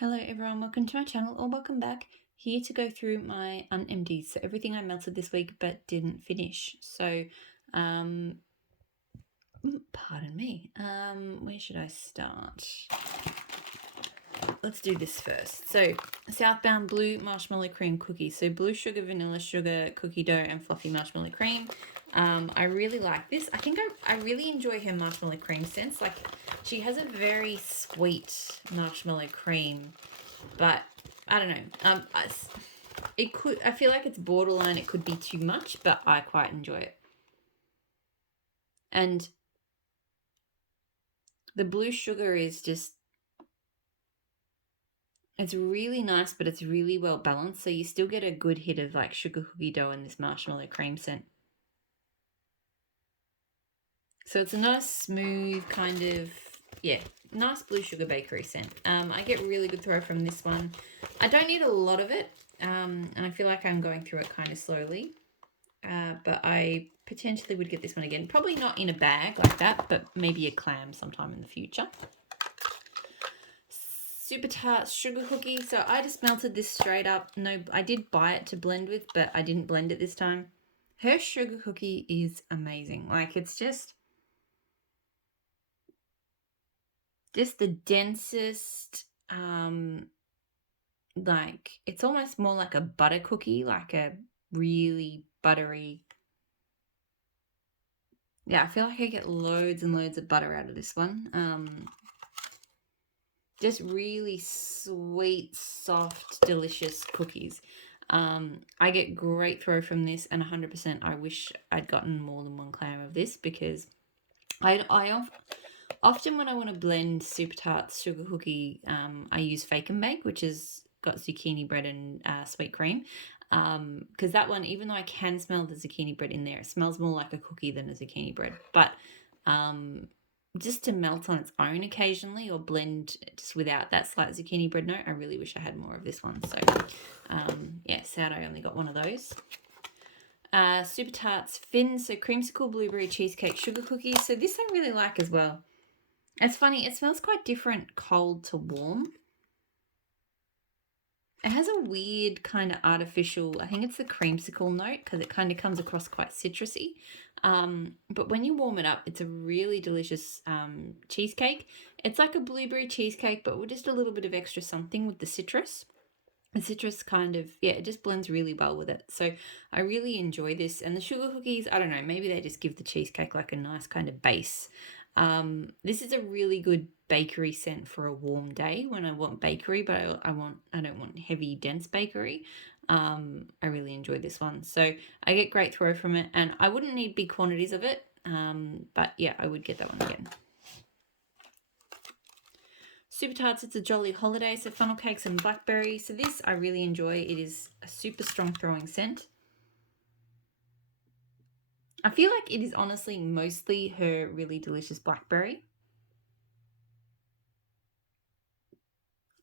Hello everyone, welcome to my channel or welcome back. Here to go through my Unempties, so everything I melted this week but didn't finish. So, pardon me, where should I start? Let's do this first. So, Southbound Blue Marshmallow Cream Cookies. So, blue sugar, vanilla sugar, cookie dough and fluffy marshmallow cream. I really like this. I think I really enjoy her marshmallow cream scents. Like, she has a very sweet marshmallow cream, but I don't know. I feel like it's borderline. It could be too much, but I quite enjoy it. And the blue sugar is just, it's really nice, but it's really well balanced. So you still get a good hit of like sugar cookie dough and this marshmallow cream scent. So it's a nice, smooth kind of, yeah, nice blue sugar bakery scent. I get really good throw from this one. I don't need a lot of it, and I feel like I'm going through it kind of slowly. But I potentially would get this one again. Probably not in a bag like that, but maybe a clam sometime in the future. Super Tarts sugar cookie. So I just melted this straight up. No, I did buy it to blend with, but I didn't blend it this time. Her sugar cookie is amazing. Like, it's just the densest, like, it's almost more like a butter cookie, like a really buttery. Yeah, I feel like I get loads and loads of butter out of this one. Just really sweet, soft, delicious cookies. I get great throw from this, and 100% I wish I'd gotten more than one clam of this, because I often when I want to blend Super Tarts sugar cookie, I use Fake and Bake, which has got zucchini bread and sweet cream. Because that one, even though I can smell the zucchini bread in there, it smells more like a cookie than a zucchini bread. But just to melt on its own occasionally, or blend just without that slight zucchini bread note, I really wish I had more of this one. So yeah, sad I only got one of those. Super Tarts Fins, so creamsicle blueberry cheesecake sugar cookies. So this I really like as well. It's funny, it smells quite different cold to warm. It has a weird kind of artificial, I think it's the creamsicle note, because it kind of comes across quite citrusy. But when you warm it up, it's a really delicious cheesecake. It's like a blueberry cheesecake, but with just a little bit of extra something with the citrus. The citrus kind of, yeah, it just blends really well with it. So I really enjoy this. And the sugar cookies, I don't know, maybe they just give the cheesecake like a nice kind of base. This is a really good bakery scent for a warm day when I want bakery, but I don't want heavy, dense bakery. I really enjoy this one. So I get great throw from it, and I wouldn't need big quantities of it. But yeah, I would get that one again. Super Tarts, it's a jolly holiday, so funnel cakes and blackberry. So this I really enjoy. It is a super strong throwing scent. I feel like it is honestly mostly her really delicious blackberry,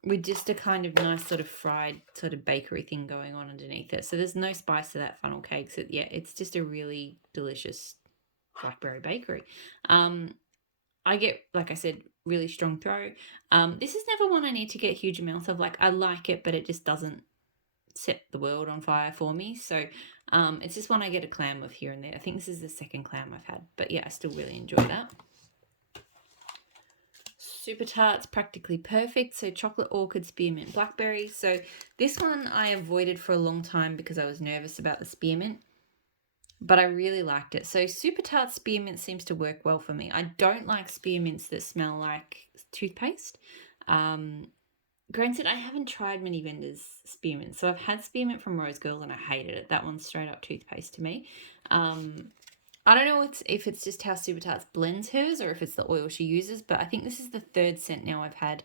with just a kind of nice sort of fried sort of bakery thing going on underneath it. So there's no spice to that funnel cake. So yeah, it's just a really delicious blackberry bakery. I get, like I said, really strong throw. This is never one I need to get huge amounts of. Like, I like it, but it just doesn't set the world on fire for me. So it's just one I get a clam of here and there. I think this is the second clam I've had, but yeah, I still really enjoy that. Super Tarts Practically Perfect, so chocolate orchid spearmint blackberry. So this one I avoided for a long time because I was nervous about the spearmint, but I really liked it. So Super Tart spearmint seems to work well for me. I don't like spearmints that smell like toothpaste. Granted, I haven't tried many vendors' spearmint. So I've had spearmint from Rose Girls and I hated it. That one's straight up toothpaste to me. I don't know if it's just how Super Tarts blends hers or if it's the oil she uses, but I think this is the third scent now I've had.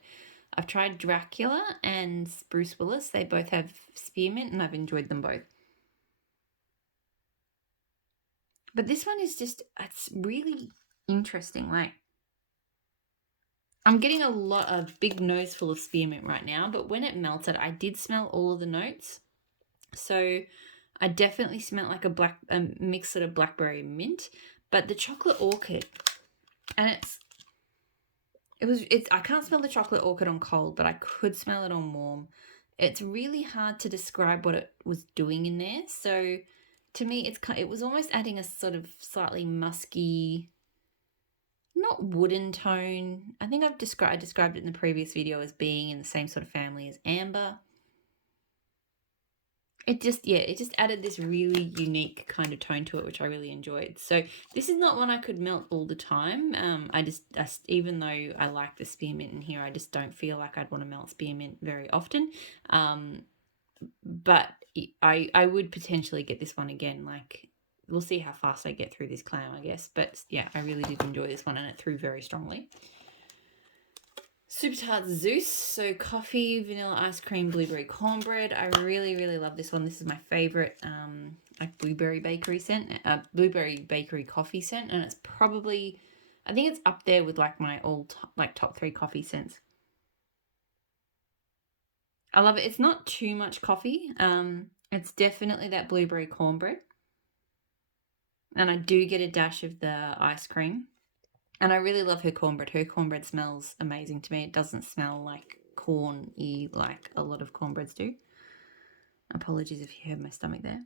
I've tried Dracula and Spruce Willis. They both have spearmint and I've enjoyed them both. But this one is just, it's really interesting. Like, I'm getting a lot of big nose full of spearmint right now, but when it melted, I did smell all of the notes. So I definitely smelled like a mix sort of blackberry mint, but the chocolate orchid, and I can't smell the chocolate orchid on cold, but I could smell it on warm. It's really hard to describe what it was doing in there. So to me, it was almost adding a sort of slightly musky, not wooden tone. I think I described it in the previous video as being in the same sort of family as amber. It just added this really unique kind of tone to it, which I really enjoyed. So this is not one I could melt all the time. Even though I like the spearmint in here, I just don't feel like I'd want to melt spearmint very often. But I would potentially get this one again. Like, we'll see how fast I get through this clam, I guess. But yeah, I really did enjoy this one, and it threw very strongly. Super Tarts Zeus, so coffee, vanilla ice cream, blueberry cornbread. I really, really love this one. This is my favorite, like blueberry bakery scent, blueberry bakery coffee scent, and it's probably, I think it's up there with like my top 3 coffee scents. I love it. It's not too much coffee. It's definitely that blueberry cornbread, and I do get a dash of the ice cream. And I really love her cornbread. Her cornbread smells amazing to me. It doesn't smell like corn-y like a lot of cornbreads do. Apologies if you heard my stomach there.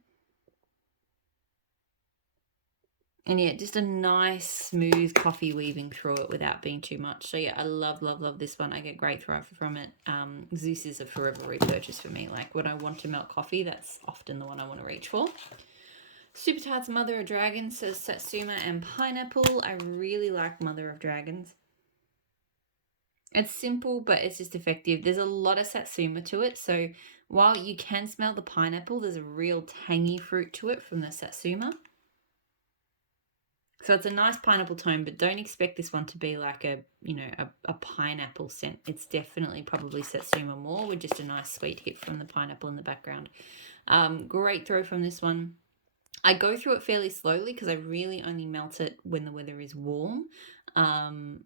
And yeah, just a nice smooth coffee weaving through it without being too much. So yeah, I love, love, love this one. I get great throw from it. Zeus is a forever repurchase for me. Like when I want to melt coffee, that's often the one I want to reach for. Super Tarts Mother of Dragons, says Satsuma and Pineapple. I really like Mother of Dragons. It's simple, but it's just effective. There's a lot of Satsuma to it, so while you can smell the pineapple, there's a real tangy fruit to it from the Satsuma. So it's a nice pineapple tone, but don't expect this one to be like a pineapple scent. It's definitely probably Satsuma more with just a nice sweet hit from the pineapple in the background. Great throw from this one. I go through it fairly slowly because I really only melt it when the weather is warm. And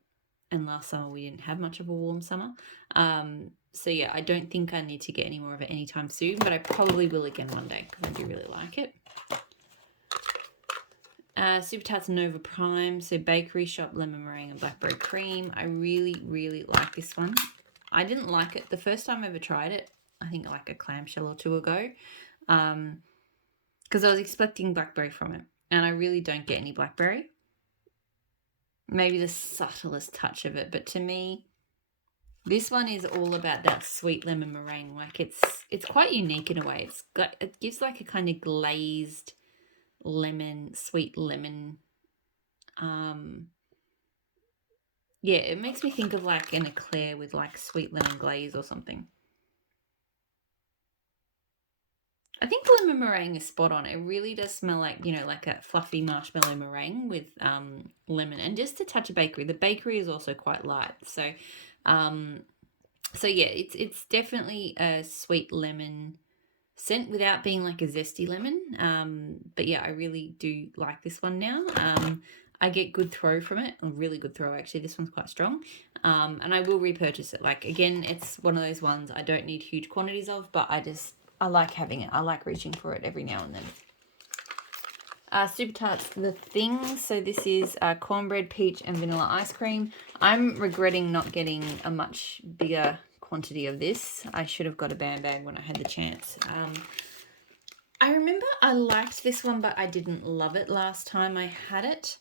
last summer we didn't have much of a warm summer. So yeah, I don't think I need to get any more of it anytime soon, but I probably will again one day because I do really like it. Super Tarts Nova Prime, so bakery shop lemon meringue and blackberry cream. I really, really like this one. I didn't like it the first time I ever tried it. I think like a clamshell or 2 ago. Because I was expecting blackberry from it, and I really don't get any blackberry. Maybe the subtlest touch of it, but to me, this one is all about that sweet lemon meringue. Like it's quite unique in a way. It gives like a kind of glazed lemon, sweet lemon. Yeah, it makes me think of like an eclair with like sweet lemon glaze or something. I think the lemon meringue is spot on. It really does smell like, like a fluffy marshmallow meringue with lemon and just a touch of bakery. The bakery is also quite light. So yeah, it's definitely a sweet lemon scent without being like a zesty lemon. But yeah, I really do like this one now. I get good throw from it, a really good throw actually. This one's quite strong. And I will repurchase it. Like again, it's one of those ones I don't need huge quantities of, but I like having it. I like reaching for it every now and then. Super Tarts The Thing. So this is cornbread, peach, and vanilla ice cream. I'm regretting not getting a much bigger quantity of this. I should have got a bag when I had the chance. I remember I liked this one, but I didn't love it last time I had it.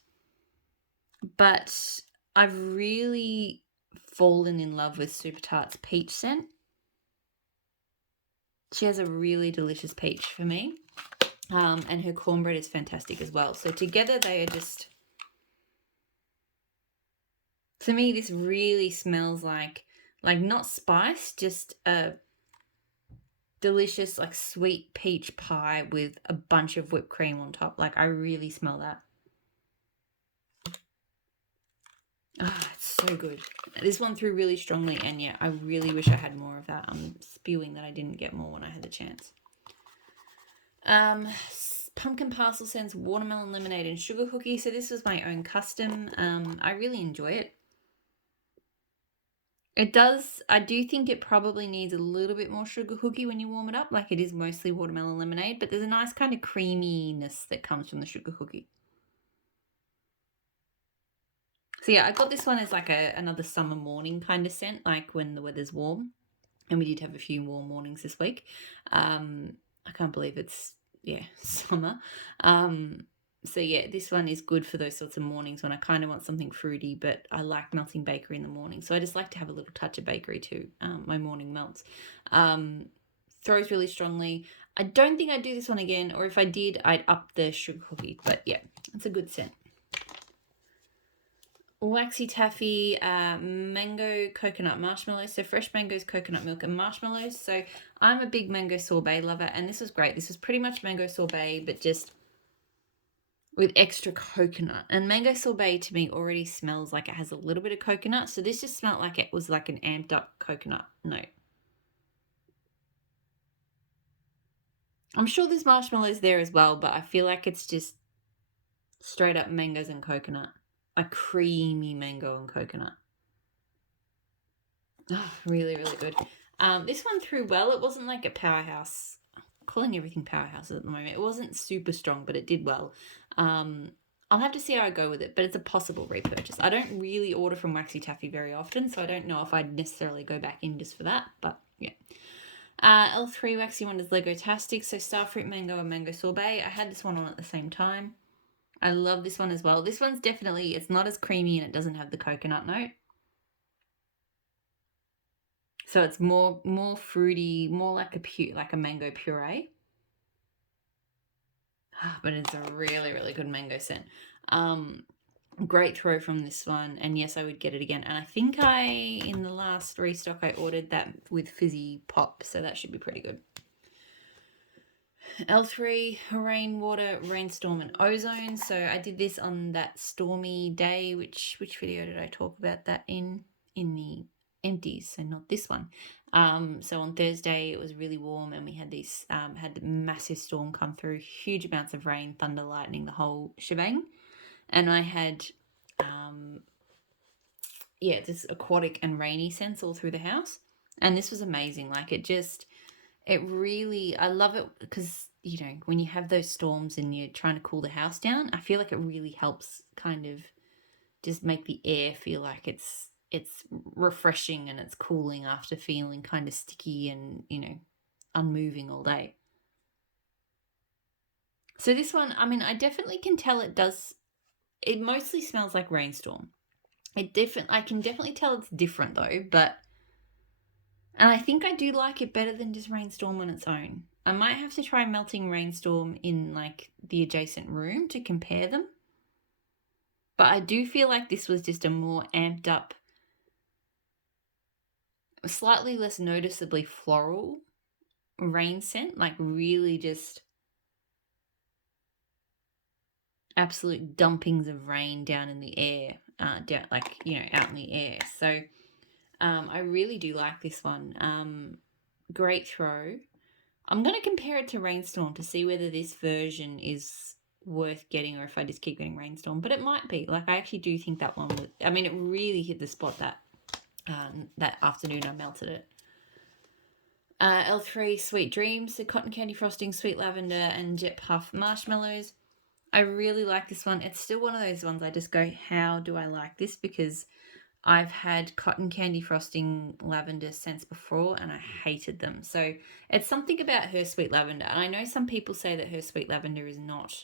But I've really fallen in love with Super Tarts peach scent. She has a really delicious peach for me. And her cornbread is fantastic as well. So together they are just... To me, this really smells like not spice, just a delicious, like sweet peach pie with a bunch of whipped cream on top. Like I really smell that. It's so good. This one threw really strongly, and yeah, I really wish I had more of that. I'm spewing that I didn't get more when I had the chance. Pumpkin Parcel sends watermelon lemonade and sugar cookie. So this was my own custom. I really enjoy it. It does. I do think it probably needs a little bit more sugar cookie when you warm it up. Like it is mostly watermelon lemonade, but there's a nice kind of creaminess that comes from the sugar cookie. So yeah, I got this one as like another summer morning kind of scent, like when the weather's warm. And we did have a few warm mornings this week. I can't believe it's, summer. So yeah, this one is good for those sorts of mornings when I kind of want something fruity, but I like melting bakery in the morning. So I just like to have a little touch of bakery too, my morning melts. Throws really strongly. I don't think I'd do this one again, or if I did, I'd up the sugar cookie. But yeah, it's a good scent. Waxy taffy, mango coconut marshmallow. So fresh mangoes, coconut milk, and marshmallows. So I'm a big mango sorbet lover, and this was great. This was pretty much mango sorbet, but just with extra coconut. And mango sorbet to me already smells like it has a little bit of coconut. So this just smelled like it was like an amped up coconut note. I'm sure there's marshmallows there as well, but I feel like it's just straight up mangoes and coconut. A creamy mango and coconut. Oh, really, really good. This one threw well. It wasn't like a powerhouse. I'm calling everything powerhouses at the moment. It wasn't super strong, but it did well. I'll have to see how I go with it, but it's a possible repurchase. I don't really order from Waxy Taffy very often, so I don't know if I'd necessarily go back in just for that, but yeah. L3 Waxy Wonders Lego Tastic, so Starfruit Mango and Mango Sorbet. I had this one on at the same time. I love this one as well. This one's definitely, it's not as creamy and it doesn't have the coconut note. So it's more fruity, more like a mango puree. But it's a really, really good mango scent. Great throw from this one. And yes, I would get it again. And I think in the last restock, I ordered that with Fizzy Pop. So that should be pretty good. L3, Rainwater, Rainstorm, and Ozone. So I did this on that stormy day. Which video did I talk about that in? In the empties, so not this one. So on Thursday it was really warm and we had this had a massive storm come through, huge amounts of rain, thunder, lightning, the whole shebang. And I had this aquatic and rainy scents all through the house. And this was amazing. Like I love it because, when you have those storms and you're trying to cool the house down, I feel like it really helps kind of just make the air feel like it's refreshing and it's cooling after feeling kind of sticky and, unmoving all day. So this one, I mean, I definitely can tell it mostly smells like Rainstorm. I can definitely tell it's different though, and I think I do like it better than just Rainstorm on its own. I might have to try melting Rainstorm in like the adjacent room to compare them. But I do feel like this was just a more amped up, slightly less noticeably floral rain scent, like really just absolute dumpings of rain down in the air, out in the air. So I really do like this one. Great throw. I'm going to compare it to Rainstorm to see whether this version is worth getting or if I just keep getting Rainstorm, but it might be. Like, I actually do think that one would, it really hit the spot that afternoon I melted it. L3 Sweet Dreams, the cotton candy frosting, sweet lavender, and jet puff marshmallows. I really like this one. It's still one of those ones I just go, how do I like this? Because I've had cotton candy frosting lavender scents before and I hated them. So it's something about her sweet lavender. And I know some people say that her sweet lavender is not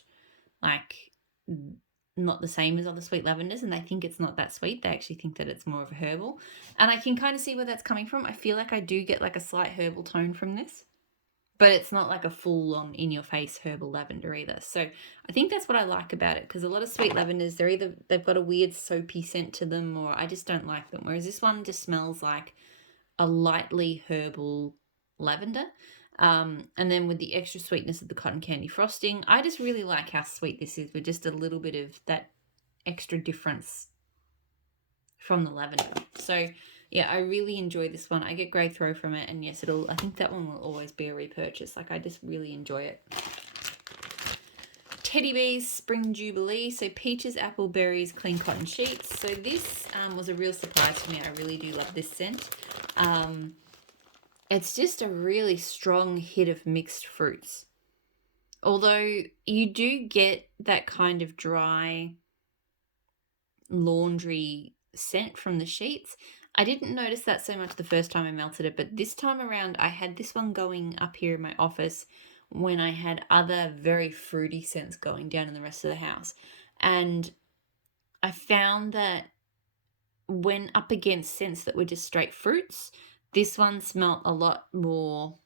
the same as other sweet lavenders and they think it's not that sweet. They actually think that it's more of a herbal. And I can kind of see where that's coming from. I feel like I do get like a slight herbal tone from this, but it's not like a full-on in-your-face herbal lavender either. So I think that's what I like about it, because a lot of sweet lavenders, they've got a weird soapy scent to them, or I just don't like them. Whereas this one just smells like a lightly herbal lavender. And then with the extra sweetness of the cotton candy frosting, I just really like how sweet this is with just a little bit of that extra difference from the lavender. So yeah, I really enjoy this one. I get great throw from it, and yes, I think that one will always be a repurchase. Like, I just really enjoy it. Teddy Bees Spring Jubilee. So peaches, apple, berries, clean cotton sheets. So this was a real surprise for me. I really do love this scent. It's just a really strong hit of mixed fruits. Although you do get that kind of dry, laundry scent from the sheets. I didn't notice that so much the first time I melted it, but this time around I had this one going up here in my office when I had other very fruity scents going down in the rest of the house. And I found that when up against scents that were just straight fruits, this one smelled a lot more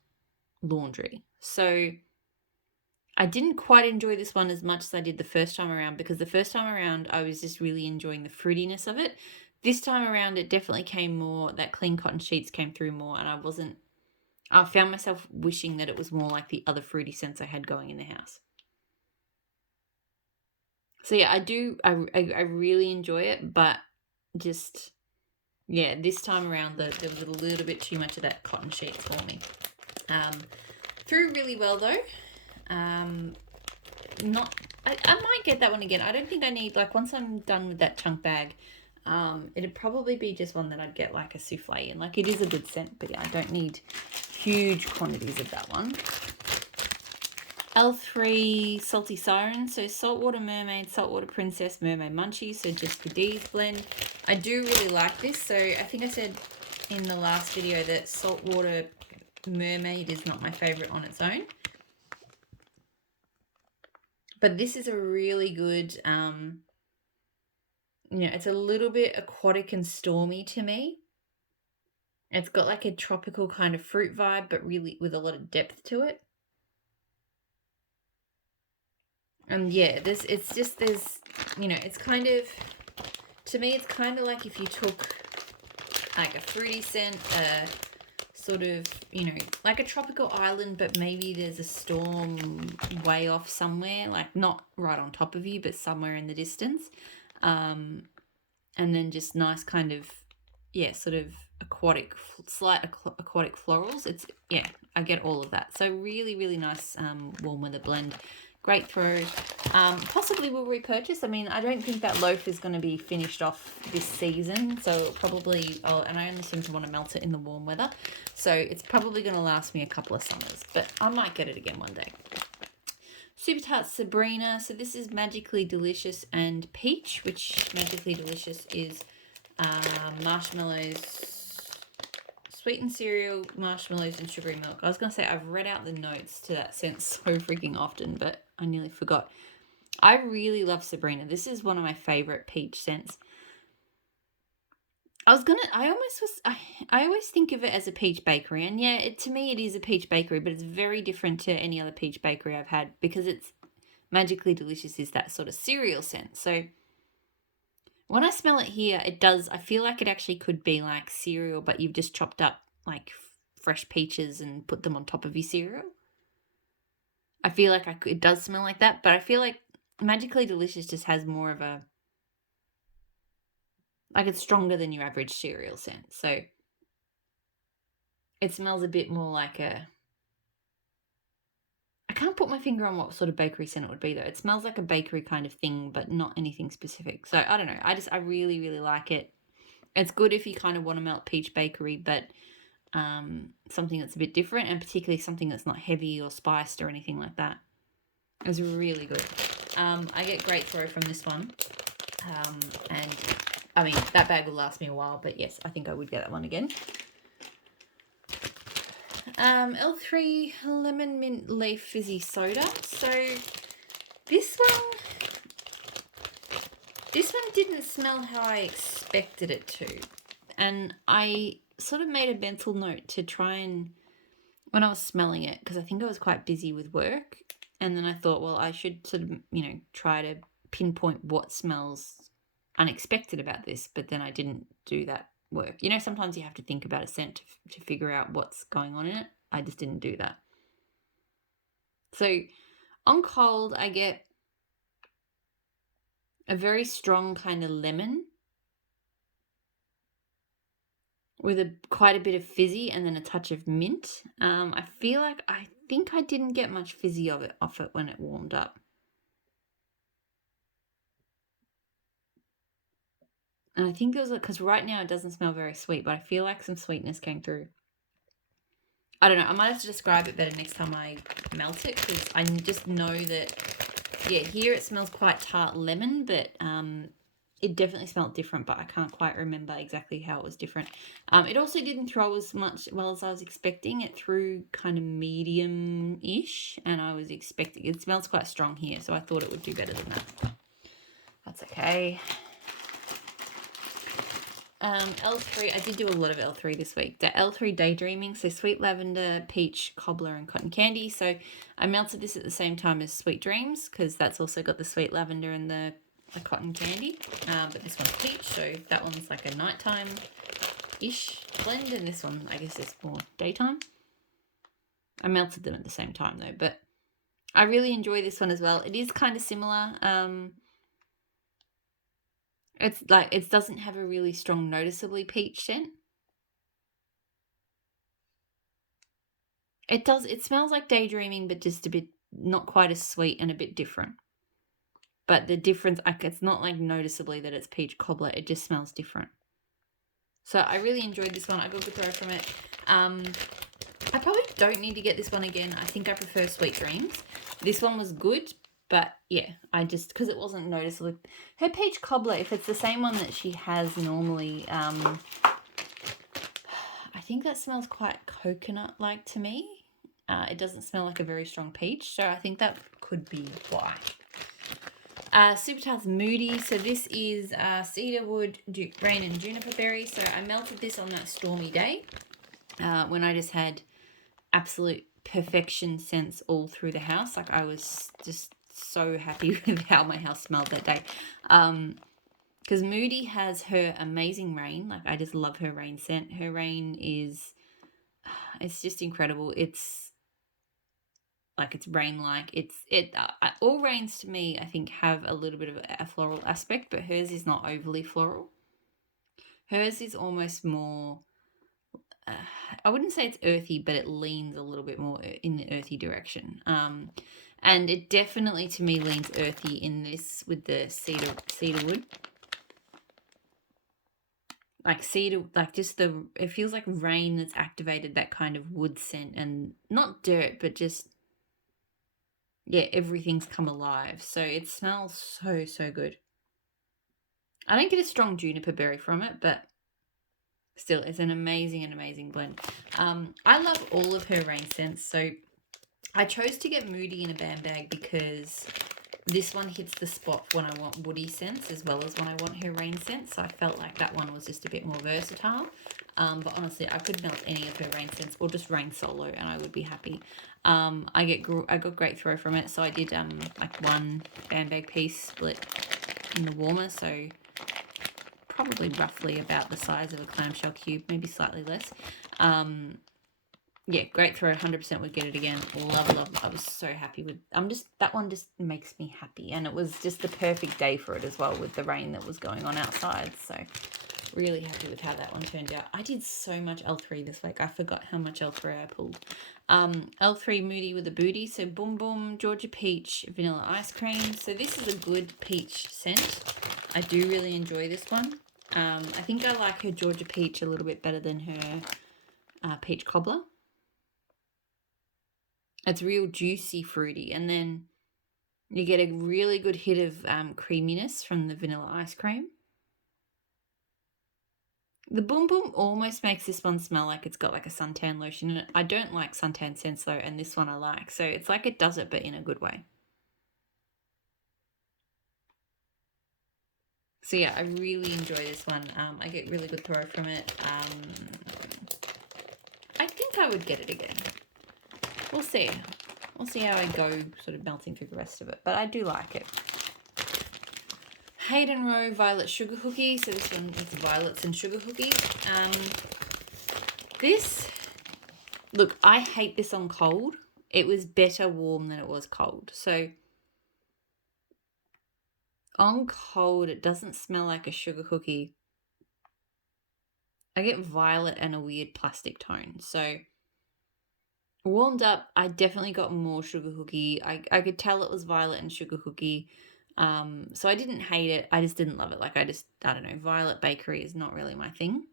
laundry. So I didn't quite enjoy this one as much as I did the first time around, because the first time around I was just really enjoying the fruitiness of it. This time around it definitely came more, that clean cotton sheets came through more, and I found myself wishing that it was more like the other fruity scents I had going in the house. So yeah, I really enjoy it, but just, yeah, this time around there was a little bit too much of that cotton sheets for me. Threw really well though. Not, I might get that one again. I don't think I need, like, once I'm done with that chunk bag, it'd probably be just one that I'd get like a souffle in. Like, it is a good scent, but yeah, I don't need huge quantities of that one. L3 Salty Siren, so Saltwater Mermaid, Saltwater Princess, Mermaid Munchies, so just the D's blend. I do really like this, so I think I said in the last video that Saltwater Mermaid is not my favourite on its own. But this is a really good, it's a little bit aquatic and stormy to me. It's got like a tropical kind of fruit vibe, but really with a lot of depth to it. And yeah, it's kind of, to me, it's kind of like if you took like a fruity scent, sort of, like a tropical island, but maybe there's a storm way off somewhere, like not right on top of you, but somewhere in the distance. And then just nice kind of, sort of slight aquatic florals. I get all of that. So really, really nice warm weather blend. Great throw. Possibly will repurchase. I mean, I don't think that loaf is going to be finished off this season, so probably, and I only seem to want to melt it in the warm weather, so it's probably going to last me a couple of summers, but I might get it again one day. Super Tarts Sabrina. So this is Magically Delicious and Peach, which Magically Delicious is marshmallows, sweetened cereal, marshmallows, and sugary milk. I was going to say, I've read out the notes to that scent so freaking often, but I nearly forgot. I really love Sabrina. This is one of my favorite peach scents. I always think of it as a peach bakery, and yeah, to me it is a peach bakery, but it's very different to any other peach bakery I've had, because it's Magically Delicious is that sort of cereal scent. So when I smell it here, I feel like it actually could be like cereal, but you've just chopped up like fresh peaches and put them on top of your cereal. I feel like it does smell like that, but I feel like Magically Delicious just has more of a, like, it's stronger than your average cereal scent. So it smells a bit more like I can't put my finger on what sort of bakery scent it would be though. It smells like a bakery kind of thing, but not anything specific. So I don't know. I really, really like it. It's good if you kind of want to melt peach bakery, but something that's a bit different, and particularly something that's not heavy or spiced or anything like that. It's really good. I get great throw from this one. And I mean, that bag will last me a while, but yes, I think I would get that one again. L3 Lemon Mint Leaf Fizzy Soda. So this one didn't smell how I expected it to. And I sort of made a mental note to try and, when I was smelling it, because I think I was quite busy with work, and then I thought, well, I should sort of, try to pinpoint what smells unexpected about this, but then I didn't do that work. Sometimes you have to think about a scent to figure out what's going on in it. I just didn't do that. So on cold, I get a very strong kind of lemon with quite a bit of fizzy and then a touch of mint. I think I didn't get much fizzy off it when it warmed up. And I think it was because right now it doesn't smell very sweet, but I feel like some sweetness came through. I don't know. I might have to describe it better next time I melt it, because I just know that, here it smells quite tart lemon, but It definitely smelled different, but I can't quite remember exactly how it was different. It also didn't throw as much well as I was expecting. It threw kind of medium-ish, and I was expecting... It smells quite strong here, so I thought it would do better than that. That's okay. L3, I did do a lot of L3 this week. The L3 Daydreaming, so Sweet Lavender, Peach, Cobbler, and Cotton Candy. So I melted this at the same time as Sweet Dreams, because that's also got the Sweet Lavender and the Cotton Candy. But this one's Peach, so that one's like a nighttime-ish blend, and this one, I guess, is more daytime. I melted them at the same time, though, but I really enjoy this one as well. It is kind of similar. It's like, it doesn't have a really strong noticeably peach scent. It does, it smells like Daydreaming, but just a bit, not quite as sweet and a bit different. But the difference, like, it's not like noticeably that it's peach cobbler, it just smells different. So I really enjoyed this one. I got a good throw from it. I probably don't need to get this one again. I think I prefer Sweet Dreams. This one was good, but yeah, I just, because it wasn't noticeable. Her peach cobbler, if it's the same one that she has normally, I think that smells quite coconut-like to me. It doesn't smell like a very strong peach, so I think that could be why. Super Tarts Moody. So this is cedarwood, rain, and juniper berry. So I melted this on that stormy day when I just had absolute perfection scents all through the house. Like, I was just so happy with how my house smelled that day. Because Moody has her amazing rain. Like, I just love her rain scent. Her rain is, it's just incredible. It's like, it's rain-like. All rains to me, I think, have a little bit of a floral aspect, but hers is not overly floral. Hers is almost more, I wouldn't say it's earthy, but it leans a little bit more in the earthy direction. And it definitely, to me, leans earthy in this with the cedarwood. Like cedar, like just it feels like rain that's activated that kind of wood scent, and not dirt, but just, yeah, everything's come alive. So it smells so, so good. I don't get a strong juniper berry from it, but still, it's an amazing blend. I love all of her rain scents. So I chose to get Moody in a band bag because this one hits the spot when I want woody scents as well as when I want her rain scents. So I felt like that one was just a bit more versatile. But honestly, I could melt any of her rain scents or just rain solo and I would be happy. I got great throw from it. So I did like one band bag piece split in the warmer. So probably roughly about the size of a clamshell cube, maybe slightly less. Yeah, great throw. 100% would get it again. Love. I was so happy with. That one just makes me happy, and it was just the perfect day for it as well with the rain that was going on outside. So really happy with how that one turned out. I did so much L3 this week. I forgot how much L3 I pulled. L3 Moody with a booty. So Boom Boom, Georgia Peach, Vanilla Ice Cream. So this is a good peach scent. I do really enjoy this one. I think I like her Georgia Peach a little bit better than her Peach Cobbler. It's real juicy fruity, and then you get a really good hit of creaminess from the vanilla ice cream. The Boom Boom almost makes this one smell like it's got like a suntan lotion in it. I don't like suntan scents though, and this one I like. So it's like it does it, but in a good way. So yeah, I really enjoy this one. I get really good throw from it. I think I would get it again. We'll see. We'll see how I go sort of melting through the rest of it. But I do like it. Hayden Row Violet Sugar Hookie. So this one is violets and sugar cookies. Look, I hate this on cold. It was better warm than it was cold. So on cold, it doesn't smell like a sugar cookie. I get violet and a weird plastic tone. So warmed up, I definitely got more sugar cookie. I could tell it was violet and sugar cookie. So I didn't hate it. I just didn't love it. Like, I don't know. Violet bakery is not really my thing.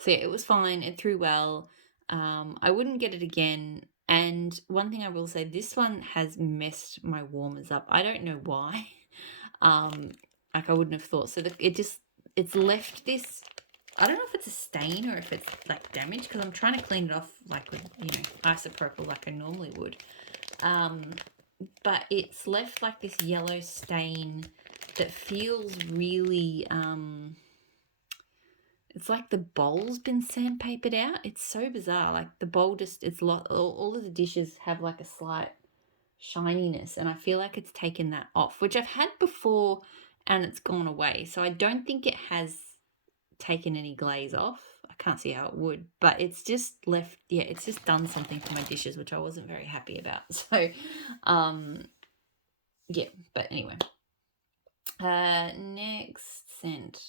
So yeah, it was fine. It threw well. I wouldn't get it again. And one thing I will say, this one has messed my warmers up. I don't know why. I Like I wouldn't have thought. So it's left this, I don't know if it's a stain or if it's like damaged, because I'm trying to clean it off like with, isopropyl like I normally would. But it's left like this yellow stain that feels really, it's like the bowl's been sandpapered out. It's so bizarre. Like the bowl just, all of the dishes have like a slight shininess, and I feel like it's taken that off, which I've had before and it's gone away. So I don't think it has taken any glaze off. I can't see how it would, but it's just left, it's just done something to my dishes, which I wasn't very happy about. So, but anyway. Next scent.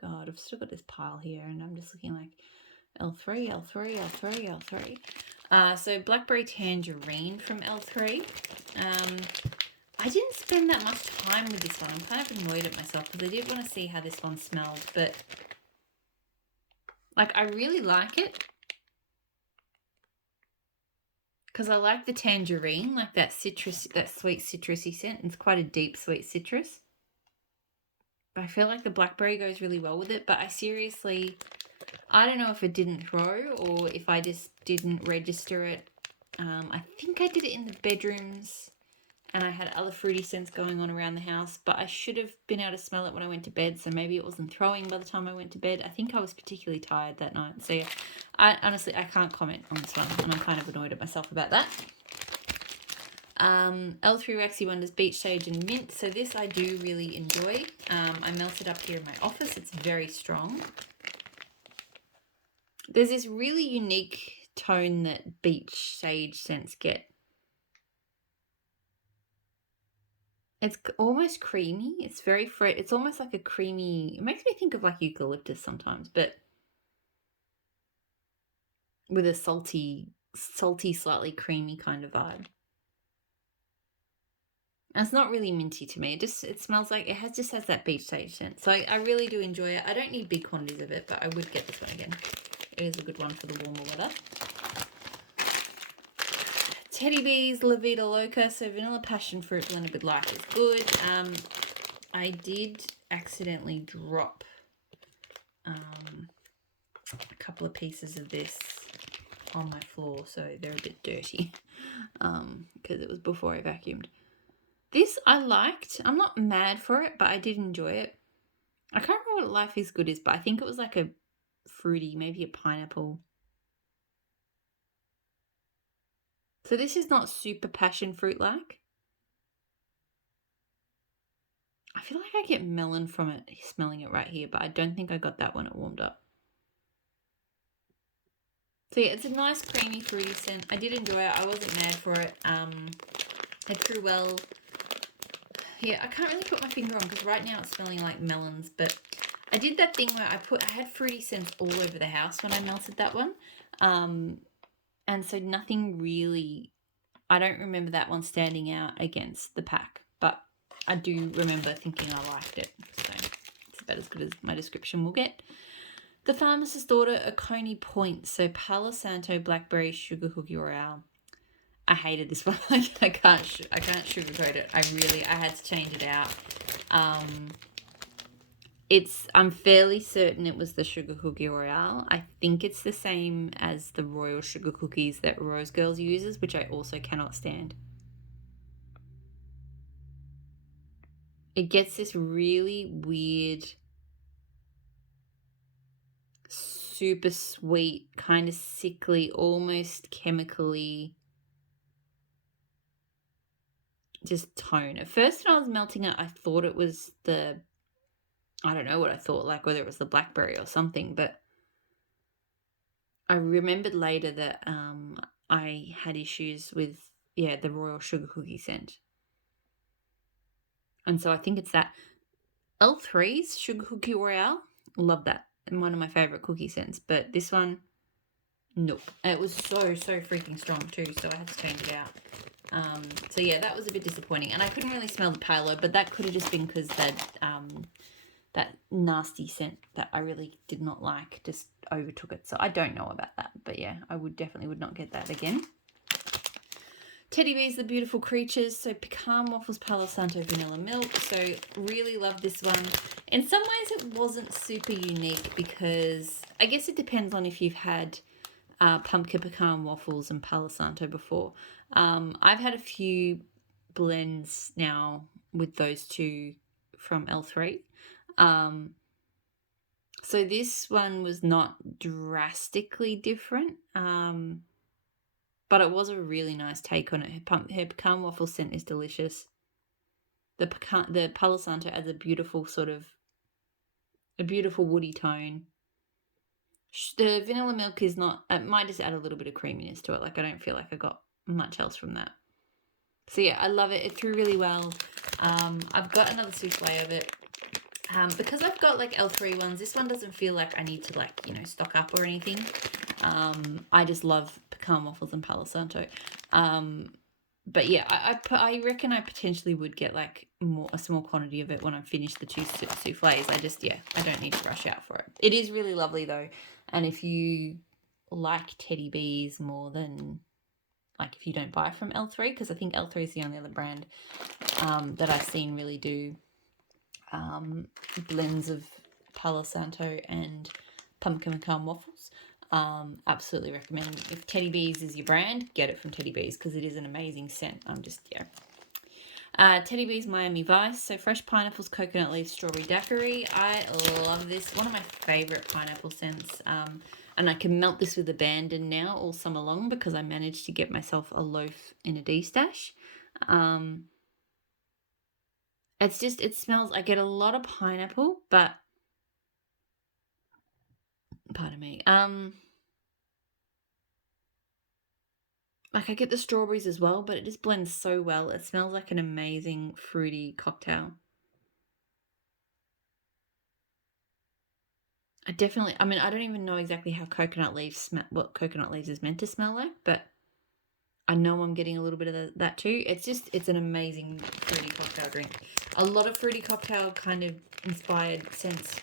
God, I've still got this pile here, and I'm just looking like L3, L3, L3, L3. So Blackberry Tangerine from L3. I didn't spend that much time with this one. I'm kind of annoyed at myself because I did want to see how this one smelled, but like I really like it because I like the tangerine, like that citrus, that sweet citrusy scent. It's quite a deep sweet citrus. But I feel like the blackberry goes really well with it, but I don't know if it didn't throw or if I just didn't register it. I think I did it in the bedrooms and I had other fruity scents going on around the house, but I should have been able to smell it when I went to bed, so maybe it wasn't throwing by the time I went to bed. I think I was particularly tired that night. So yeah, I can't comment on this one, and I'm kind of annoyed at myself about that. L3 Waxy Wonders Beach Sage and Mint. So this I do really enjoy. I melt it up here in my office. It's very strong. There's this really unique tone that beach sage scents get. It's almost creamy. It's very fresh. It's almost like a creamy, it makes me think of like eucalyptus sometimes, but with a salty, slightly creamy kind of vibe. And it's not really minty to me. It smells like it just has that beach sage scent. So I really do enjoy it. I don't need big quantities of it, but I would get this one again. It is a good one for the warmer weather. Teddy Bees La Vida Loca. So vanilla passion fruit blended with life is good. I did accidentally drop a couple of pieces of this on my floor, so they're a bit dirty because it was before I vacuumed. This I liked. I'm not mad for it, but I did enjoy it. I can't remember what Life is Good is, but I think it was like a fruity, maybe a pineapple. So this is not super passion fruit like. I feel like I get melon from it, smelling it right here, but I don't think I got that when it warmed up. So yeah, it's a nice creamy fruity scent. I did enjoy it. I wasn't mad for it. It threw well. Yeah, I can't really put my finger on because right now it's smelling like melons, but I did that thing where I had fruity scents all over the house when I melted that one. And so nothing really, I don't remember that one standing out against the pack, but I do remember thinking I liked it. So it's about as good as my description will get. The Pharmacist's Daughter, a Coney Point. So Palo Santo Blackberry Sugarhook Royale. I hated this one. I can't sugarcoat it. I had to change it out. I'm fairly certain it was the Sugar Cookie Royale. I think it's the same as the Royal Sugar Cookies that Rose Girls uses, which I also cannot stand. It gets this really weird, super sweet, kind of sickly, almost chemically just tone. At first when I was melting it, I thought it was I don't know what I thought, like whether it was the blackberry or something, but I remembered later that I had issues with, the Royal Sugar Cookie scent. And so I think it's that. L3's Sugar Cookie Royale, love that. And one of my favourite cookie scents. But this one, nope. It was so freaking strong too, so I had to change it out. So yeah, that was a bit disappointing. And I couldn't really smell the Palo, but that could have just been because that nasty scent that I really did not like just overtook it. So I don't know about that. But yeah, I definitely would not get that again. Teddy Bees, the beautiful creatures. So Pecan, Waffles, Palo, Santo, Vanilla Milk. So really love this one. In some ways it wasn't super unique because I guess it depends on if you've had Pumpkin Pecan Waffles and Palo Santo before. I've had a few blends now with those two from L3. So this one was not drastically different. But it was a really nice take on it. Her pecan waffle scent is delicious. The Palo Santo adds a beautiful woody tone. The vanilla milk is not, it might just add a little bit of creaminess to it. Like I don't feel like I got much else from that. So yeah, I love it. It threw really well. I've got another souffle of it. Because I've got like L3 ones, this one doesn't feel like I need to like, stock up or anything. I just love pecan waffles and Palo Santo. But yeah, I reckon I potentially would get like a small quantity of it when I've finished the two souffles. I don't need to rush out for it. It is really lovely though. And if you like Teddy Bees more than like if you don't buy from L3, because I think L3 is the only other brand that I've seen really do blends of Palo Santo and pumpkin pecan waffles. Absolutely recommend. If Teddy Bees is your brand, get it from Teddy Bees because it is an amazing scent. Teddy Bees Miami Vice. So fresh pineapples, coconut leaves, strawberry daiquiri. I love this. One of my favorite pineapple scents. And I can melt this with abandon now all summer long because I managed to get myself a loaf in a D-stash. It smells, I get a lot of pineapple, but pardon me. Like I get the strawberries as well, but it just blends so well. It smells like an amazing fruity cocktail. I don't even know exactly how coconut leaves smell, what coconut leaves is meant to smell like, but I know I'm getting a little bit of that too. It's an amazing fruity cocktail drink. A lot of fruity cocktail kind of inspired scents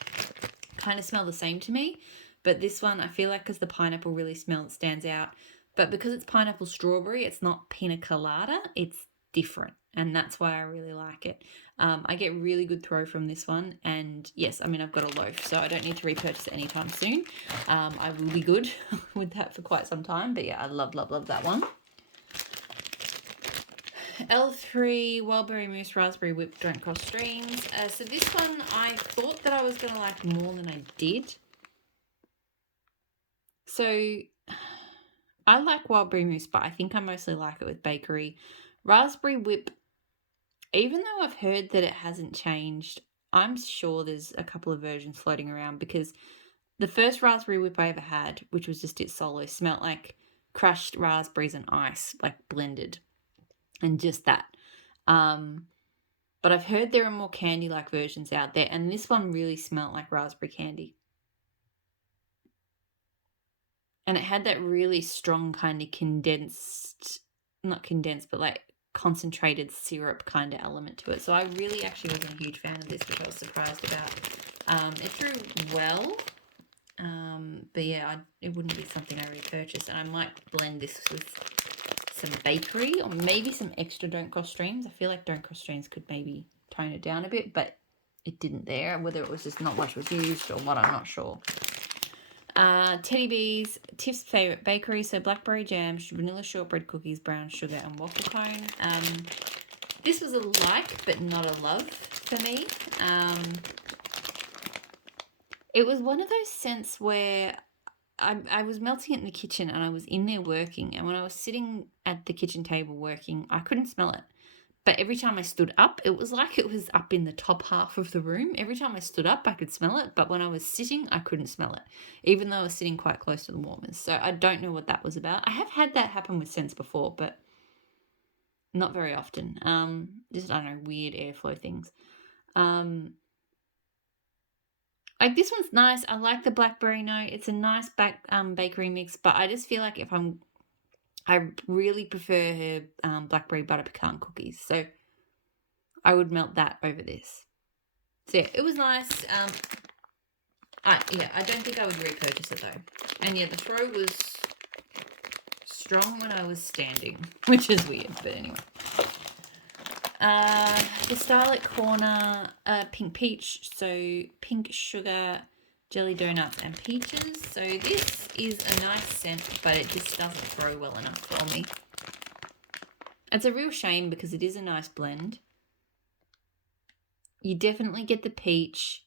kind of smell the same to me, but this one I feel like because the pineapple really stands out, but because it's pineapple strawberry, it's not pina colada, it's different, and that's why I really like it. I get really good throw from this one, and yes, I've got a loaf, so I don't need to repurchase it anytime soon. I will be good with that for quite some time, but yeah, I love that one. L3 Wildberry Mousse Raspberry Whip Don't Cross Streams. So this one I thought that I was going to like more than I did. So I like Wildberry Mousse, but I think I mostly like it with bakery. Raspberry Whip, even though I've heard that it hasn't changed, I'm sure there's a couple of versions floating around because the first Raspberry Whip I ever had, which was just it solo, smelled like crushed raspberries and ice, like blended. And just that. But I've heard there are more candy-like versions out there, and this one really smelled like raspberry candy. And it had that really strong kind of not condensed, but like concentrated syrup kind of element to it. So I really actually wasn't a huge fan of this, which I was surprised about. It threw well, but yeah, it wouldn't be something I repurchase, and I might blend this with some bakery or maybe some extra Don't Cross Streams. I feel like Don't Cross Streams could maybe tone it down a bit, but it didn't there. Whether it was just not much was used or what, I'm not sure. Teddy Bees, Tiff's favourite bakery. So blackberry jam, vanilla shortbread cookies, brown sugar and waffle cone. This was a like but not a love for me. It was one of those scents where I was melting it in the kitchen and I was in there working, and when I was sitting at the kitchen table working, I couldn't smell it. But every time I stood up, it was like it was up in the top half of the room. Every time I stood up, I could smell it, but when I was sitting, I couldn't smell it, even though I was sitting quite close to the warmers. So I don't know what that was about. I have had that happen with scents before, but not very often. Just, I don't know, weird airflow things. Like this one's nice. I like the blackberry note. It's a nice bakery mix, but I just feel like I really prefer her blackberry butter pecan cookies. So I would melt that over this. So yeah, it was nice. I don't think I would repurchase it though. And yeah, the throw was strong when I was standing, which is weird, but anyway. The Starlet Corner, Pink Peach, so pink sugar, jelly donuts, and peaches. So this is a nice scent, but it just doesn't throw well enough for me. It's a real shame because it is a nice blend. You definitely get the peach.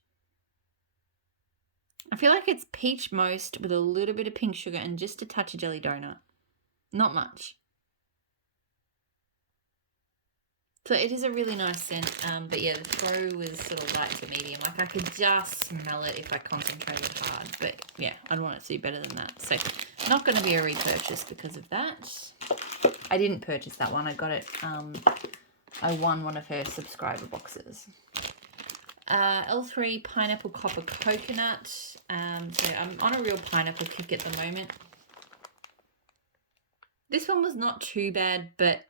I feel like it's peach most with a little bit of pink sugar and just a touch of jelly donut. Not much. So it is a really nice scent, but yeah, the throw was sort of light to medium. Like I could just smell it if I concentrated hard, but yeah, I'd want it to be better than that. So not going to be a repurchase because of that. I didn't purchase that one. I got it, I won one of her subscriber boxes. L3 Pineapple Copper Coconut. So I'm on a real pineapple kick at the moment. This one was not too bad, but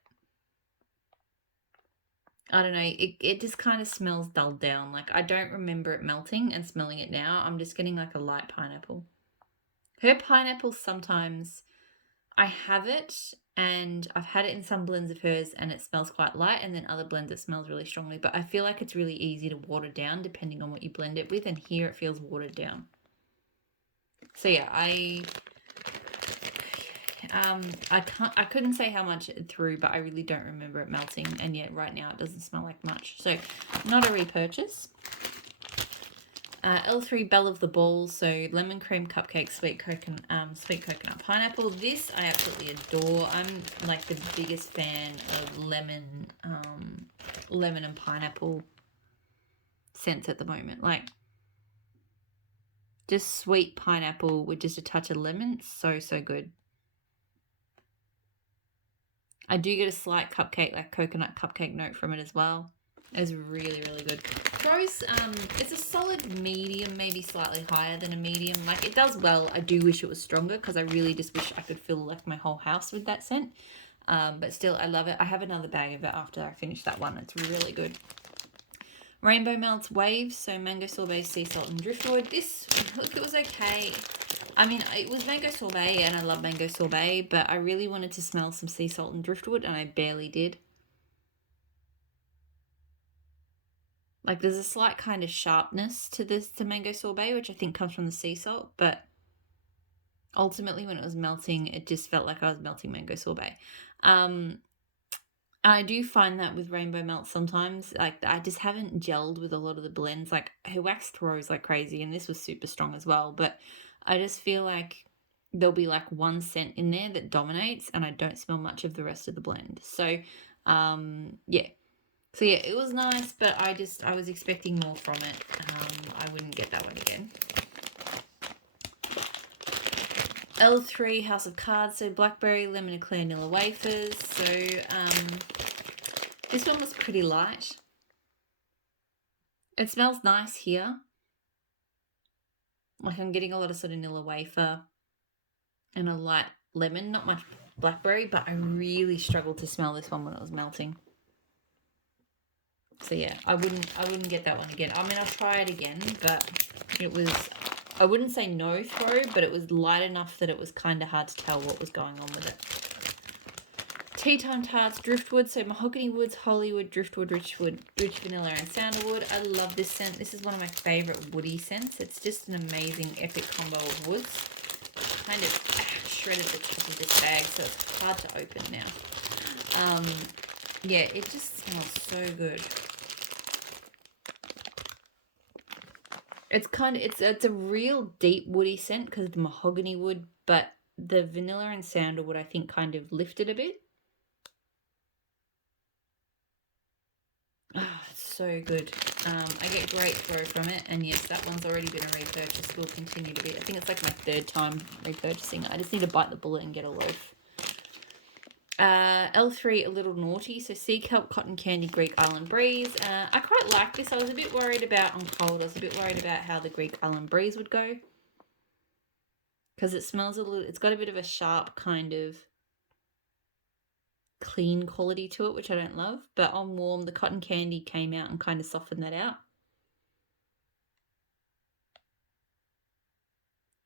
I don't know, it just kind of smells dulled down. Like I don't remember it melting and smelling it now. I'm just getting like a light pineapple. Her pineapple sometimes, I have it and I've had it in some blends of hers and it smells quite light, and then other blends it smells really strongly. But I feel like it's really easy to water down depending on what you blend it with, and here it feels watered down. So yeah, I couldn't say how much it threw, but I really don't remember it melting, and yet right now it doesn't smell like much. So not a repurchase. L3 Belle of the Ball, so lemon cream cupcake, sweet coconut pineapple. This I absolutely adore. I'm like the biggest fan of lemon and pineapple scents at the moment. Like just sweet pineapple with just a touch of lemon. So good. I do get a slight cupcake, like coconut cupcake note from it as well. It's really, really good. Throws, it's a solid medium, maybe slightly higher than a medium. Like it does well. I do wish it was stronger because I really just wish I could fill like my whole house with that scent. But still, I love it. I have another bag of it after I finish that one. It's really good. Rainbow Melts Waves, so mango sorbet, sea salt, and driftwood. This, look, it was okay. I mean, it was mango sorbet, and I love mango sorbet, but I really wanted to smell some sea salt and driftwood, and I barely did. Like, there's a slight kind of sharpness to the mango sorbet, which I think comes from the sea salt, but ultimately, when it was melting, it just felt like I was melting mango sorbet. I do find that with Rainbow Melt sometimes, like I just haven't gelled with a lot of the blends. Like her wax throws like crazy, and this was super strong as well, but I just feel like there'll be like one scent in there that dominates and I don't smell much of the rest of the blend. So yeah. So yeah, it was nice, but I was expecting more from it. I wouldn't get that one again. L3 House of Cards, so Blackberry Lemon and Clear Vanilla Wafers. So this one was pretty light. It smells nice here. Like I'm getting a lot of sort of vanilla wafer and a light lemon, not much blackberry, but I really struggled to smell this one when it was melting. So yeah, I wouldn't get that one again. I mean, I'll try it again, but it was, I wouldn't say no throw, but it was light enough that it was kind of hard to tell what was going on with it. Tea Time Tarts Driftwood, so Mahogany Woods, Hollywood, Driftwood, Rich Vanilla, and Sandalwood. I love this scent. This is one of my favourite woody scents. It's just an amazing epic combo of woods. Kind of shredded the top of this bag, so it's hard to open now. Yeah, it just smells so good. It's a real deep woody scent because of the mahogany wood, but the vanilla and sandalwood I think kind of lifted a bit. Oh, it's so good. I get great throw from it, and yes, that one's already been a repurchase. Will continue to be. I think it's like my third time repurchasing it. I just need to bite the bullet and get a loaf. L3 A Little Naughty, so Sea Kelp, Cotton Candy, Greek Island Breeze. I quite like this. I was a bit worried about on cold. I was a bit worried about how the Greek Island Breeze would go, because it smells a little. It's got a bit of a sharp kind of clean quality to it, which I don't love, but on warm the cotton candy came out and kind of softened that out.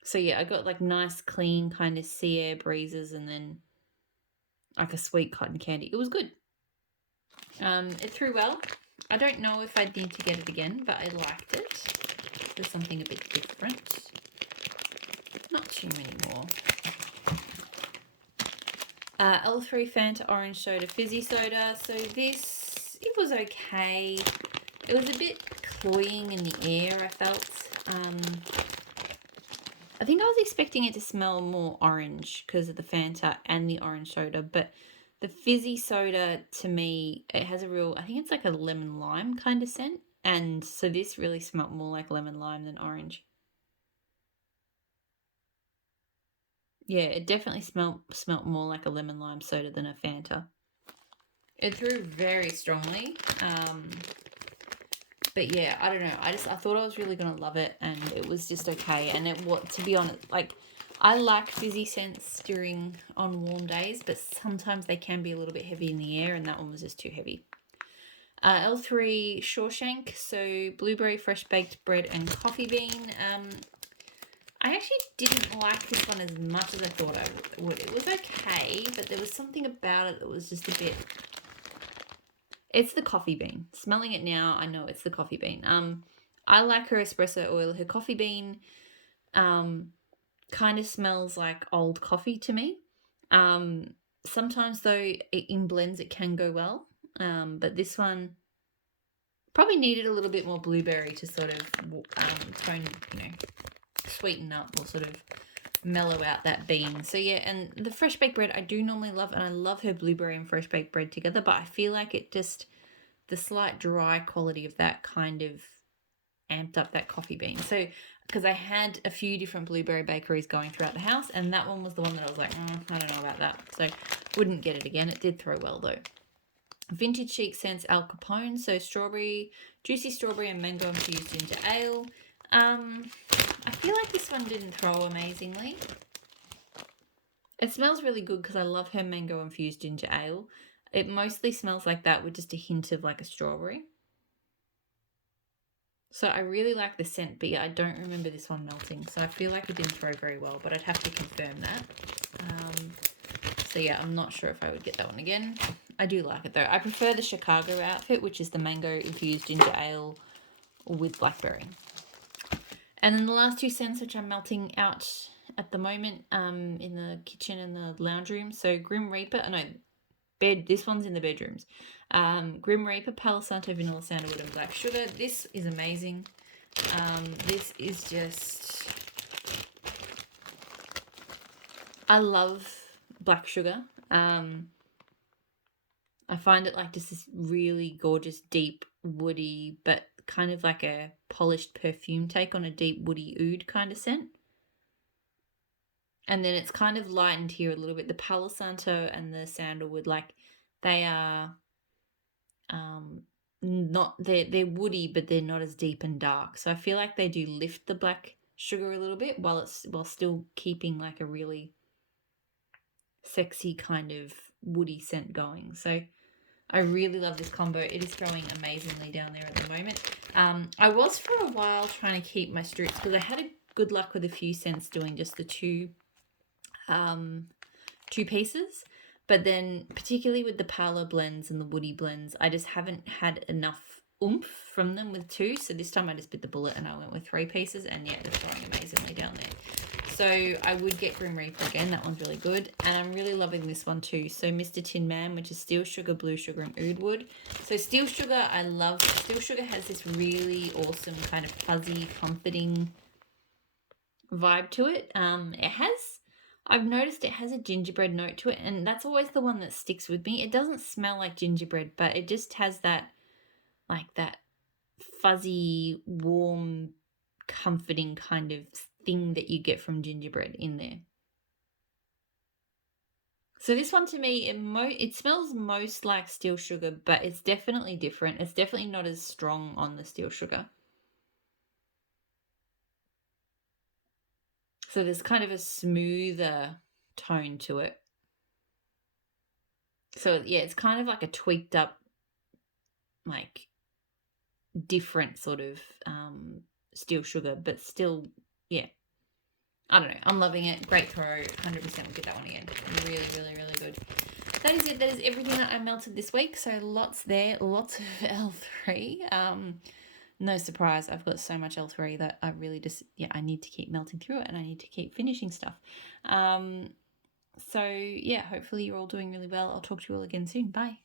So yeah, I got like nice clean kind of sea air breezes, and then like a sweet cotton candy. It was good. It threw well. I don't know if I'd need to get it again, but I liked it. There's something a bit different. Not too many more. L3 Fanta Orange Soda Fizzy Soda. So this, it was okay. It was a bit cloying in the air, I felt. I think I was expecting it to smell more orange because of the Fanta and the orange soda, but the fizzy soda, to me, it has a real, I think it's like a lemon lime kind of scent, and so this really smelled more like lemon lime than orange. Yeah, it definitely smelt more like a lemon lime soda than a Fanta. It threw very strongly. But yeah, I don't know. I thought I was really gonna love it, and it was just okay. And to be honest, like, I like fizzy scents on warm days, but sometimes they can be a little bit heavy in the air, and that one was just too heavy. L3 Shawshank, so blueberry fresh baked bread and coffee bean. I actually didn't like this one as much as I thought I would. It was okay, but there was something about it that was just a bit. It's the coffee bean. Smelling it now, I know it's the coffee bean. I like her espresso oil. Her coffee bean kind of smells like old coffee to me. Sometimes, though, in blends it can go well. But this one probably needed a little bit more blueberry to sort of tone, sweeten up or sort of mellow out that bean. So yeah, and the fresh baked bread I do normally love, and I love her blueberry and fresh baked bread together, but I feel like it just, the slight dry quality of that kind of amped up that coffee bean. So because I had a few different blueberry bakeries going throughout the house, and that one was the one that I was like, I don't know about that, so wouldn't get it again. It did throw well though. Vintage Chic Scents Al Capone, so juicy strawberry and mango infused ginger ale. I feel like this one didn't throw amazingly. It smells really good because I love her mango infused ginger ale. It mostly smells like that with just a hint of like a strawberry. So I really like the scent, but yeah, I don't remember this one melting. So I feel like it didn't throw very well, but I'd have to confirm that. So yeah, I'm not sure if I would get that one again. I do like it though. I prefer the Chicago outfit, which is the mango infused ginger ale with blackberry. And then the last two scents, which I'm melting out at the moment in the kitchen and the lounge room. So Grim Reaper, this one's in the bedrooms. Grim Reaper, Palo Santo, Vanilla Sandalwood, and Black Sugar. This is amazing. This is just... I love Black Sugar. I find it like just this really gorgeous, deep, woody, but kind of like a polished perfume take on a deep, woody oud kind of scent. And then it's kind of lightened here a little bit. The Palo Santo and the Sandalwood, like, they are they're woody, but they're not as deep and dark. So I feel like they do lift the Black Sugar a little bit while still keeping like a really sexy kind of woody scent going. So I really love this combo. It is throwing amazingly down there at the moment. I was for a while trying to keep my strips because I had a good luck with a few scents doing just the two pieces, but then particularly with the Palo blends and the woody blends, I just haven't had enough oomph from them with two. So this time I just bit the bullet and I went with 3 pieces, and yeah, they're throwing amazingly down there. So I would get Grim Reaper again. That one's really good. And I'm really loving this one too. So Mr. Tin Man, which is Steel Sugar, Blue Sugar, and Oud Wood. So Steel Sugar, I love. Steel Sugar has this really awesome kind of fuzzy, comforting vibe to it. I've noticed it has a gingerbread note to it, and that's always the one that sticks with me. It doesn't smell like gingerbread, but it just has that, like, that fuzzy, warm, comforting kind of thing that you get from gingerbread in there. So this one to me, it smells most like Steel Sugar, but it's definitely different. It's definitely not as strong on the Steel Sugar. So there's kind of a smoother tone to it. So yeah, it's kind of like a tweaked up, like, different sort of Steel Sugar, but still, yeah. I don't know. I'm loving it. Great throw. 100% would get that one again. Really, really, really good. that is it. That is everything that I melted this week. So lots there, lots of L3. No surprise, I've got so much L3 that I really just, I need to keep melting through it and I need to keep finishing stuff. So yeah, hopefully you're all doing really well. I'll talk to you all again soon. Bye.